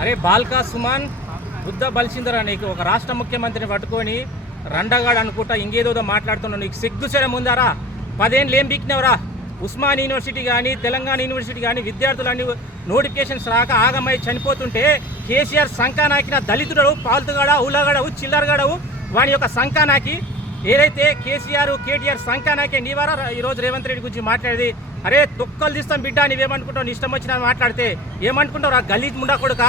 అరే బాల్కా సుమాన్ బుద్ధ బలిసిందరా నీకు ఒక రాష్ట్ర ముఖ్యమంత్రిని పట్టుకొని రండగాడు అనుకుంటా ఇంకేదో మాట్లాడుతున్నావు నీకు సిగ్గుసరం ఉందారా పదేళ్ళు ఏం బీకినవరా ఉస్మాన్ యూనివర్సిటీ కానీ తెలంగాణ యూనివర్సిటీ కానీ విద్యార్థులన్నీ నోటిఫికేషన్స్ రాక ఆగమై చనిపోతుంటే కేసీఆర్ సంకానాకిన దళితుడవు పాల్తుగాడవు ఉల్లగడవు చిల్లరగడవు వాని యొక్క సంకానాకి ఏదైతే కేసీఆర్ కేటీఆర్ సంకానాకే నీవారా ఈరోజు రేవంత్ రెడ్డి గురించి మాట్లాడేది అరే తొక్కలు తీస్తాం బిడ్డ నీవేమనుకుంటావు? నీ ఇష్టం వచ్చినా మాట్లాడితే ఏమనుకుంటావు? రా గలీజ్ ముండా కొడుక?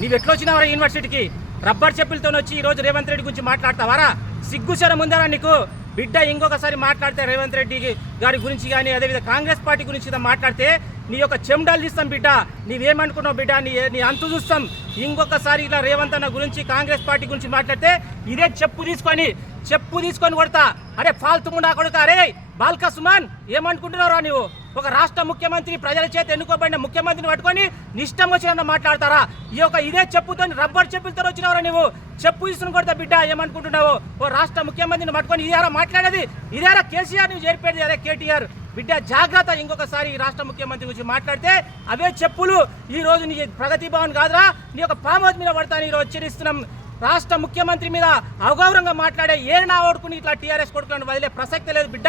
నీవు ఎట్లొచ్చినావరా యూనివర్సిటీకి? రబ్బర్ చెప్పులతో వచ్చి ఈరోజు రేవంత్ రెడ్డి గురించి మాట్లాడతావారా? సిగ్గుశరం ఉందారా నీకు? బిడ్డ ఇంకొకసారి మాట్లాడితే రేవంత్ రెడ్డి గారి గురించి కానీ అదేవిధంగా కాంగ్రెస్ పార్టీ గురించి మాట్లాడితే నీ యొక్క చెమడాలు తీస్తాం బిడ్డ. నీవేమనుకున్నావు బిడ్డ? నీ నీ అంతు చూస్తాం. ఇంకొకసారి ఇలా రేవంత్ అన్న గురించి కాంగ్రెస్ పార్టీ గురించి మాట్లాడితే ఇదే చెప్పు తీసుకొని చెప్పు తీసుకొని కొడతా. అరే ఫాల్తుము నా కొడుక? అరే బాల్కా సుమాన్ ఏమనుకుంటున్నారా నువ్వు ఒక రాష్ట్ర ముఖ్యమంత్రి ప్రజల చేత ఎన్నుకోబడిన ముఖ్యమంత్రిని పట్టుకొని నిష్టం వచ్చిన మాట్లాడతారా? ఈ యొక్క ఇదే చెప్పుతో రబ్బర్ చెప్పులతో వచ్చినవరా నువ్వు చెప్పు తీసుకుని కొడతా బిడ్డ ఏమనుకుంటున్నావు? ఓ రాష్ట్ర ముఖ్యమంత్రిని పట్టుకొని ఇదేరా మాట్లాడేది? ఇదేరా కేసీఆర్ నువ్వు చేరిపోయేది అదే కేటీఆర్. బిడ్డ జాగ్రత్త ఇంకొకసారి ఈ రాష్ట్ర ముఖ్యమంత్రి గురించి మాట్లాడితే అవే చెప్పులు. ఈ రోజు నీ ప్రగతి భవన్ కాదురా నీ యొక్క పామోద్ మీద పడతాను ఈరోజు హెచ్చరిస్తున్నాం రాష్ట్ర ముఖ్యమంత్రి మీద అగౌరవంగా మాట్లాడే ఏ నా ఓడుకుని ఇట్లా టీఆర్ఎస్ కొడుకులను వదిలే ప్రసక్తి లేదు బిడ్డ.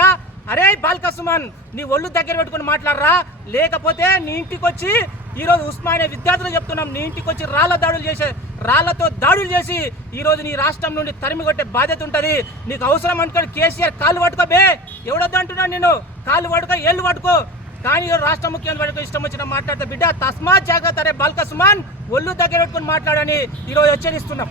అరే బాల్కసుమన్ నీ ఒళ్ళు దగ్గర పెట్టుకుని మాట్లాడరా. లేకపోతే నీ ఇంటికి వచ్చి ఈరోజు ఉస్మానియా విద్యార్థులు చెప్తున్నాం నీ ఇంటికి వచ్చి రాళ్ళ దాడులు చేసే రాళ్ళతో దాడులు చేసి ఈరోజు నీ రాష్ట్రం నుండి తరిమి కొట్టే బాధ్యత ఉంటుంది. నీకు అవసరం అనుకోని కేసీఆర్ కాళ్ళు పట్టుకో బే. ఎవడొద్దు అంటున్నాను నేను కాళ్ళు పట్టుకో ఏళ్ళు పట్టుకో. కానీ రాష్ట్ర ముఖ్యమంత్రి పట్టుకో ఇష్టం వచ్చిన మాట్లాడితే బిడ్డ తస్మాత్ జాగ్రత్త రే బాల్కస్మాన్ ఒళ్ళు దగ్గర పెట్టుకుని మాట్లాడని ఈరోజు హెచ్చరిస్తున్నాం.